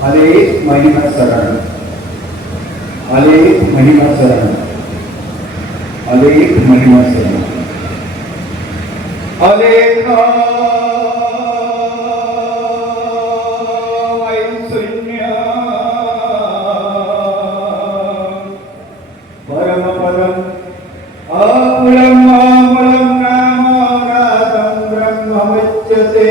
अलेख महिमा शरण, अलेख महिमा शरण, अलेख महिमा शरण, अलेख वैशून्य परम पदम अमूलम अमूलम नाम नादम ब्रह्म मुच्यते।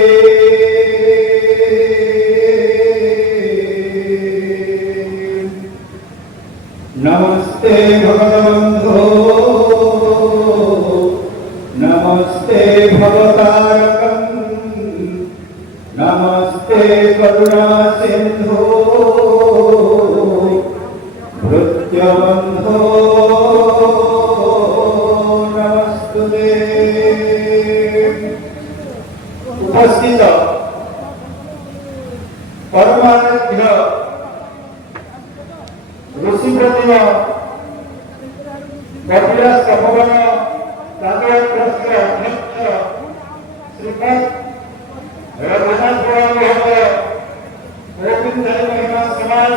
नमस्ते भगवन्तो, नमस्ते भवतारकं, नमस्ते करुणा सिंधो भृत्यबन्धो नमस्तुते। उपस्थित परमाराध्य ऋषि प्रतिमा कपिलास तपोवन तांडवग्रस्त अध्यक्ष श्रीपद रघुनाथ महोदय, गोविंद महिमा समाज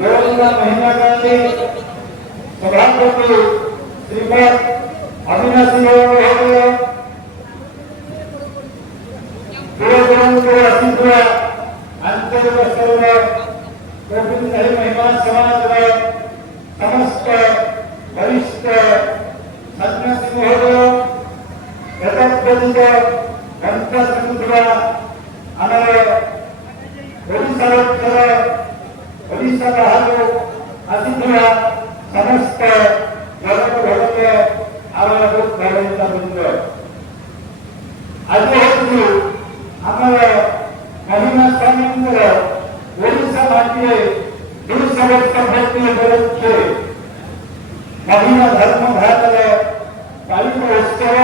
गोविंद महिमा गांधी सभापति श्रीपद अविनाशी महोदय, आंतरिक सर्व गोविंद महिमा समाज समस्त वरिष्ठ सन्यासी महोदय, यथावत ग्रंथ समुद्र आमर ओडिशा बाहर आसीथिबा समस्त भगत भगत आमर भाईता बृंद, आज हेतु आमर महिमा स्वामी ओडिशा माटी 200 वर्ष भक्ति उपलक्षे महिमा धर्म भारत पालित उत्सव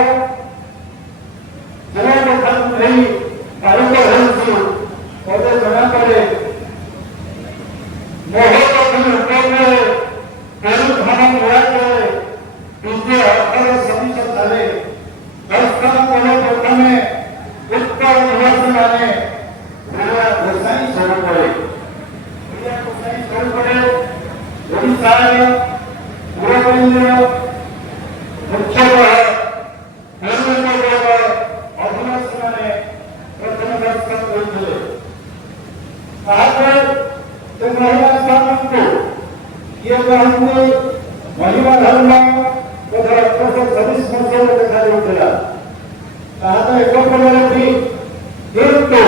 जन धर्म नहीं पालित हो पदे जना करे प्रथमे उत्तर निवासी माने गोसाई शुरू करे ओडिशा मुख्य अधिवासी मैंने प्रथम दर्शन करते महिला स्वामी को ये कहते महिला धर्म तथा 1826 मसीह देखा जाऊला एक थी किंतु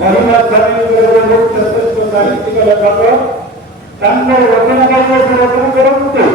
महिला स्वामी मुक्त साहित्यिक लेखक रचना रचना करते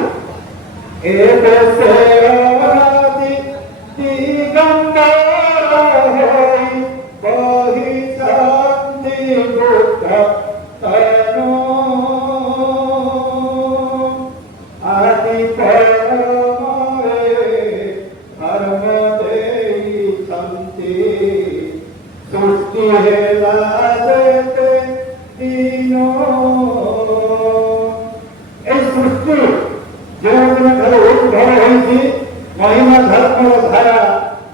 महिमा धर्म धारा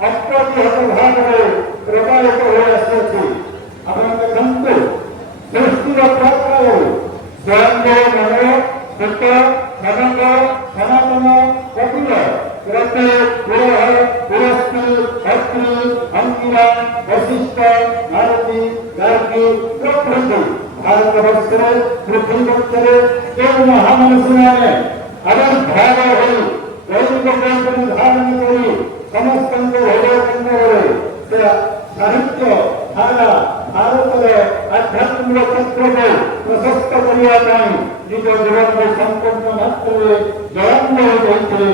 अप्रतिहत भाव में प्रवाहित हो आसुची। आपण देखंतु सृष्टिर प्रकार स्वयं मन सत्य सनक सनातन कपिल प्रते पुरह पुरस्ति अत्रि अंकिरा वशिष्ठ भारती गार्गी प्रभृति भारतवर्षरे पृथ्वीवर्षरे केवल महामनुष्य अगर भाव हो धारण करी समस्त साहित्य धारा भारत आध्यात्मिक क्षेत्र में प्रशस्त करने निज जीवन में संपूर्ण मात्र जयंत होते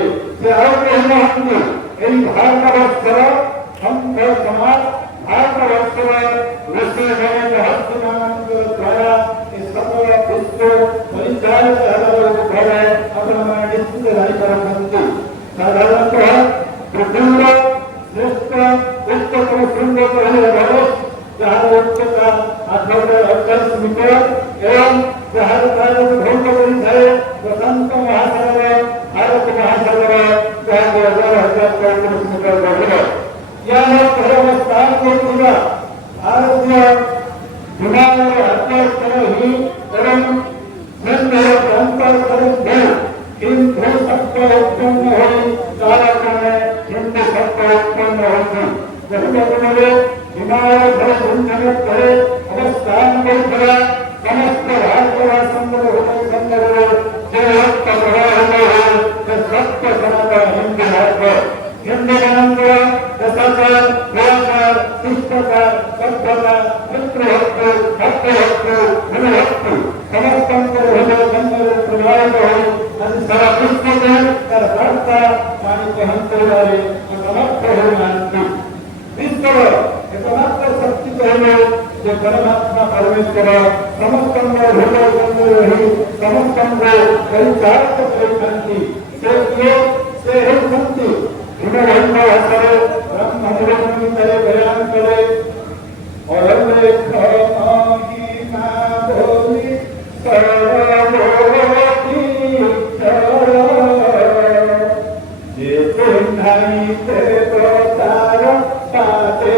भारतवर्षर संत समाज भारतवर्षर ऋषि हस्ती मान द्वारा सकल विश्व परिचालित निश्चित जाकर साधारणतः पृथ्वी श्रेष्ठ उच्चतम शृंग जहाँ उच्चता 8,28 मीटर एवं जहाँ भौत परिचय प्रशांत महासागर भारत महासागर जहाँ 2,000 मीटर गभीर यह स्थान को भारतीय हिमालय ही परम नंद संकर करुण हिंदू सत्य उत्पन्न हुई तारकने हिंदू सत्य उत्पन्न हुई जगतने हिमालय भर जगत करे अवस्थान में भरा समस्त भारत संगर होने संगर जगत का बड़ा है सत्य सनातन हिंदू धर्म हिंदू धर्म सत्य व्यापार शिष्टता सभ्यता मित्र हक्क भक्त हक्क धन हक्क समस्त होने संगर प्रभावित हो सारा विश्व में तर वार्ता पानी के हंतरे समर्थ हो मानती विश्व एकमात्र शक्ति कहले जो परमात्मा परमेश्वर समस्त भूल संगर रही समस्त परिचारक करती से ही शक्ति हिमरंग हसरे ब्रह्म निरंजन करे बयान करे और हमने खाही ना बोली सरलोकी ये नहीं ते तार पाते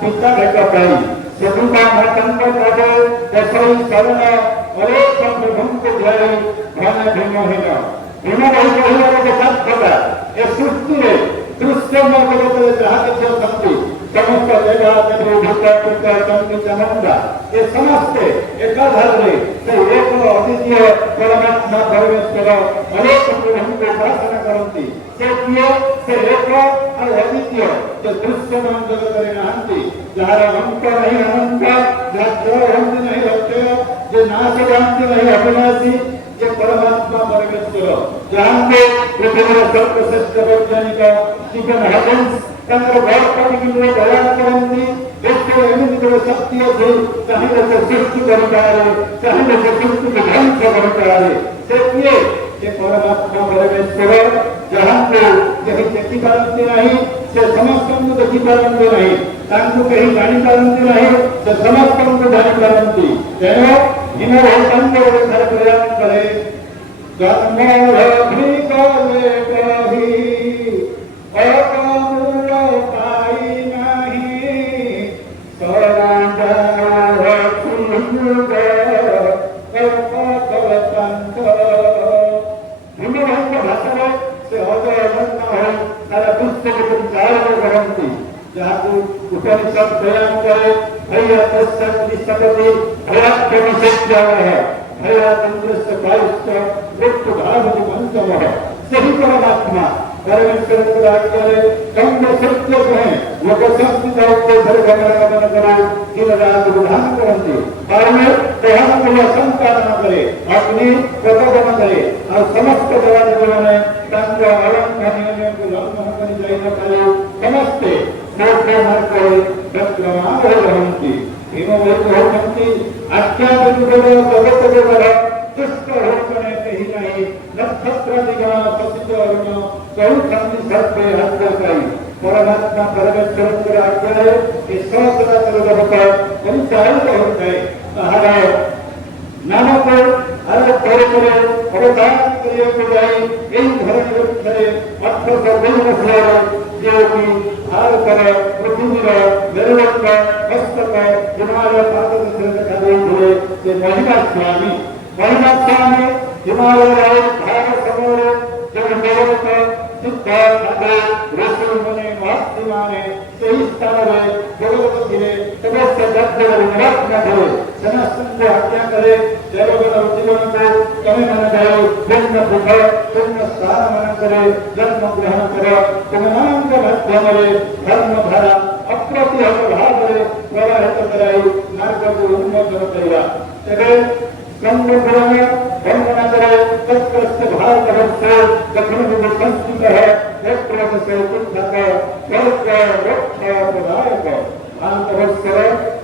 पिता भेट पाई से पिता मातंग पदे दसई शरण अनेक प्रभु को ध्याई धन भीमहीन भीमहीन के साथ खड़ा ए सृष्टि रे दृश्य में जगत जहाँ के शक्ति समस्त देवा देवी भूता पिता चंद्र चमंदा ये समस्त एकाधार रे से एक अद्वितीय परमात्मा परमेश्वर अनेक प्रभु को उपासना करती से किए से एक और अद्वितीय जो दृश्यमान जगत रे नांती जहाँ अंत नहीं अनंत जहाँ अंत नहीं अक्षय जो नाश जानते नहीं अविनाशी ये परमात्मा परमेश्वर जहाँ पे पृथ्वी सर्वश्रेष्ठ वैज्ञानिक स्टीफन हॉकिंस तंत्र बहुत की बयान करती विश्व एमती शक्ति अच्छी चाहिए से सृष्टि करें चाहिए से सृष्टि के ध्वंस करें से किए ये परमात्मा परमेश्वर जहाँ पे कहीं देखी पारती नहीं से समस्त को देखी पारती नहीं तांको कहीं जानी पारती नहीं से समस्त को जानी पारती तेणु इन्हें संत घर प्रयास करे जन्म भी कले कही अकमूल पाई नहीं सरांडर कुंड पंथ हिमभंग भाषा से अजय अनंत है सारा विश्व के संचार करती जहाँ को उपनिषद बयान करे भैया तत्सत सपति भयात्म विशेष है भया चंद्रस्य वायुश्च मृत्यु भावति पंचमः सही परमात्मा परमेश्वर को राजकरे कम सत्य कहे लोग शक्ति दौड़ते घर गमन करो दिन रात विधान करते और में देहान को संपादन करे अग्नि प्रबोधन करे और समस्त देवादी जीवन तंग अलंघनीय को लंघन करी जाई न करे समस्त मोक्ष मार्ग करे सत्यमान रहंती इनो होती आख्यान जगत दुष्ट होने कहीं नहीं नक्षत्र दिगण सचित चौखंडी सर्वे हत्या करी परमात्मा परमेश्वर आज्ञा है सदा सर्वदा परिचालित होता है ताहार नामक अलग करे अवतार करिएको जाई यही धर्म विरुद्धले अर्थ सर्वैव फलाए जो कि भारत पृथ्वी मेरुदंड मस्तक हिमालय पार्वत हुए से महिमा स्वामी हिमालय भारत समोर जो देवत सिद्ध ऋषि मुनि महर्षि माने सही स्थान भगवती समस्त जगत निरत्न थे सनातन को आज्ञा करे देवगण जीवन को कमी मन जाए पुण्य दुख पुण्य स्थान मन करे जन्म ग्रहण करे पुण्यांग माध्यम धर्म धारा अप्रतिहत भाव प्रवाहित कराई मार्ग को उन्मोचन करिया तेरे संपूर्ण वंदना करे तत्प्रस्त भारत वर्ष दक्षिण पूर्व संस्कृत है नेत्र से कुंठक स्वर्ग मोक्ष प्रदायक भारत वर्ष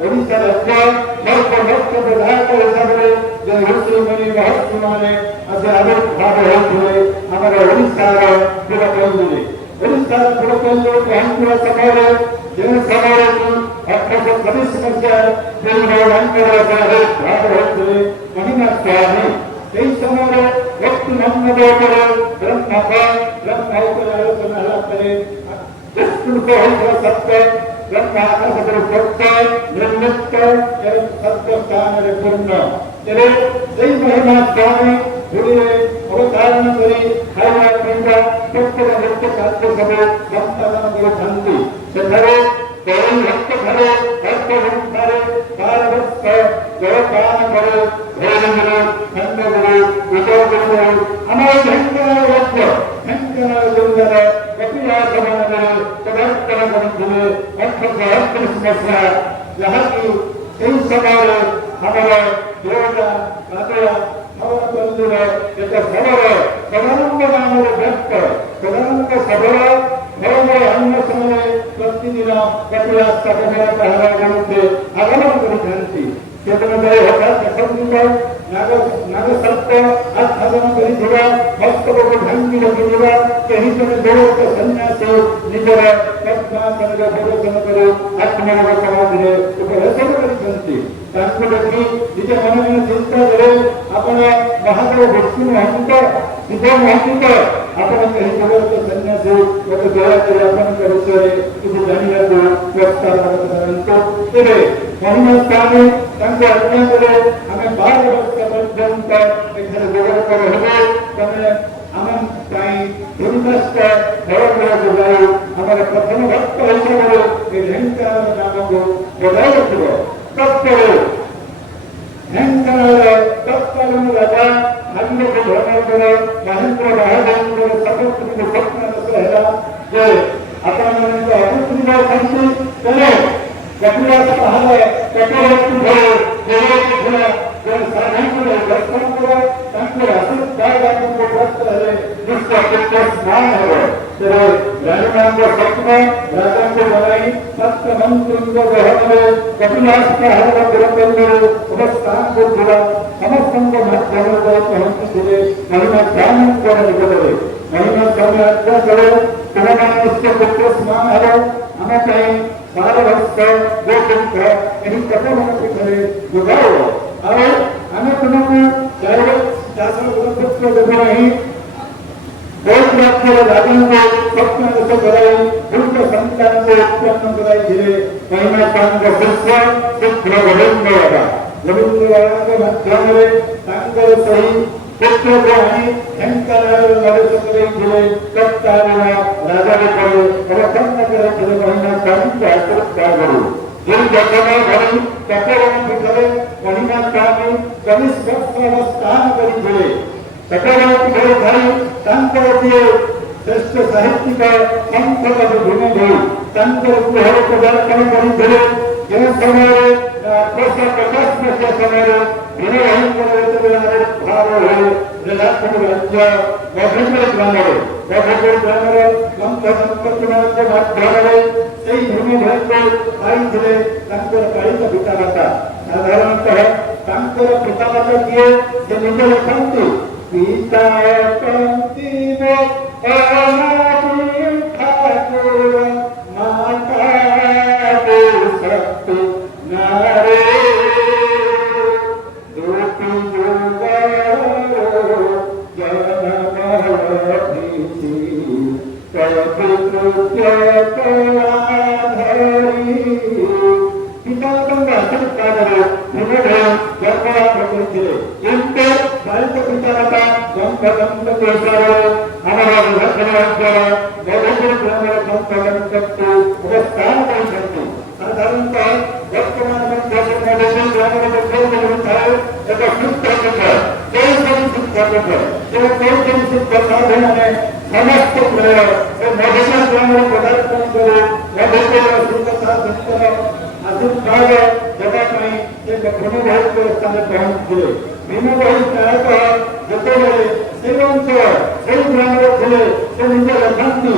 ओडिशा राज्य स्वर्ग मोक्ष प्रदायक हिसाବରେ जो ऋषि मुनि महर्षि माने आज आविर्भाव होइଥିଲେ ଆମର ଓଡ଼ିଶାର ପୁରକୈଲରେ ଓଡ଼ିଶାର ପୁରକୈଲରେ ପହଞ୍ଚିବା ସମୟରେ ଯେଉଁ ସମୟରେ 1826 ମସିହା ଭଗବାନଙ୍କର ଆବିର୍ଭାବ ହୋଇଥିଲେ महिमा स्वामी यही समय व्यक्ति मन करे ब्रह्म आलोचना करे सत्य ब्रह्म आकाश सत्य निर्मित सत्य स्थान पूर्ण तेरे यही महिमा स्वामी धीरे अवधारण करी खाଇବା ପିଇବା प्रत्येक व्यक्ति खाद्य सब संपादन करते सेठारे कई भक्त घरे भक्त घरे भारत जयपान करे भेदगुरु खंडगुरु विजयगुरु हमारे भयंकर वक्र भयंकर दुर्गर कपिलास मानगुरु तदर्थन बंधुले अर्थात समस्या जहाँ की कई समय हमारा योगा कातया हमारा बंधुले एक सबल सदानंद नाम व्यक्त सदानंद सबल भय अन्य समय प्रतिदिन कपिलास कपिला पहरा गुरुते आगमन करिଥାନ୍ତି केतनरे हठात संगीत नाग सत्य आत्मन करिथिबा मस्तक को भांगी रखिबा केहि जने देवक सन्यासी निजर तत्मासन प्रदर्शन करे आत्मन समाधिरे उपदेशन करिथନ୍ତି तांको देखि निज मन में चिंता करे आपण महादेव विष्णु महंत शिव महंत आपण केहि देवक सन्यासी मत दया करे आपण विषय किछि जानिया को प्रस्ताव करंतो तेरे महिमा स्वामी तांको आज्ञा करे हमें 12 वर्ष पर्यंत एखाने जगत रहे तमे आम पाई दुर्दष्ट धर्म जोगाई हमारे प्रथम भक्त हिसाब से ढेंकानाल नाम को बजाय रखिब तत्पर ढेंकानाल तत्कालीन राजा अन्य को धर्मेंद्र महेंद्र महादेव सपुत्र स्वप्न है जे आपण मन अपुत्र संति तेरे कपिलास पहाड़ कपिलास भय देव जो साधन दर्शन करे तांको आशीर्वाद को प्राप्त है जिसका कितना स्नान है तेरे राजमान को सत्य राजा को बनाई सत्य मंत्र को ग्रहण में कपिलास पहाड़ गुरुकुल उपस्थान को जुड़ा समस्त को माध्यम को पहुंच दिले महिमा ध्यान को निकले महिमा समय आज्ञा करे तुम्हारा इसके पुत्र स्नान है हमें कहीं 12 वर्ष दो दिन यही कपड़ों के घरे जुगाओ और हमें तुमको डायरेक्ट शासन उद्योग देना ही बहुत राज्य राजन को स्वप्न से कराई उनके संतान को उत्पन्न कराई धीरे महिमा स्थान को शिष्य शिष्य रविंद्र के माध्यम में तांकर सही पुत्र को आनी ढेंकानाल नरेश करे धीरे तत्कालीन राजा के करे अवसन्न करे धीरे महिमा स्थान को आशीर्वाद करो जिन जगह भरी कपड़ों भितरे महिमा स्वामी कनिष्ठ स्थान करी धीरे कपड़ों भितरे भाई तांकर दिए श्रेष्ठ साहित्यिक संत भूमि भई तांकर गृह पदार्पण करी धीरे जो समय प्रकाश मध्य समय भाव हो राज्य मधुपुर ग्राम लंका संपत्ति माध्यम से भूमि भर पाई पालित पितामाता साधारणतः पितामाता किए से निज लिखती पिता ठाकुर ପିତାମାତାଙ୍କ ଆଶୀର୍ବାଦରେ ଭୂମିରେ ଜନ୍ମଲାଭ କରିଥିଲେ। ଏମିତି ବାଳିକ ପିତାମାତା ଜନ୍ମ ଦେଶରେ ଆମର ବିଭାଜନ ଅଞ୍ଚଳ ମଧୁପୁର ଗ୍ରାମର ଜନ୍ମକୁ ଗୋଟେ ସ୍ଥାନ ପାଇଛନ୍ତି। ସାଧାରଣତଃ ବର୍ତ୍ତମାନ ମଧ୍ୟ ଗ୍ରାମର ଦେଖିବାକୁ ଥାଏ ଏକ ଶିକ୍ଷାପୀଠ। ସେହିସବୁ ଶିକ୍ଷାପୀଠ ଯେଉଁ କୌଶଳ ଶିକ୍ଷା ସାଧୁମାନେ ସମସ୍ତ ପ୍ରାୟ ସେ ମଧୁପୁର ଗ୍ରାମରେ ପଦାର୍ପଣ କରି ମଧୁପୁର ଶିକ୍ଷା ଶିକ୍ଷାର ଆଶୀର୍ବାଦ ଦେବା ପାଇଁ ସେ ଭୀମଭୋଇ ସ୍ଥାନରେ ପହଞ୍ଚିଥିଲେ। ଭୀମଭୋଇ ପ୍ରାୟତଃ ଯେତେବେଳେ ସେହି ଅଞ୍ଚଳ ସେହି ଗ୍ରାମରେ ଥିଲେ ସେ ନିଜେ ଲେଖନ୍ତି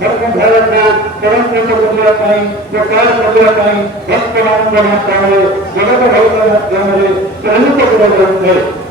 धर्म भारत परंपरा बोलिया प्रचार करने भक्त मान जगत भगवान प्रेरित कर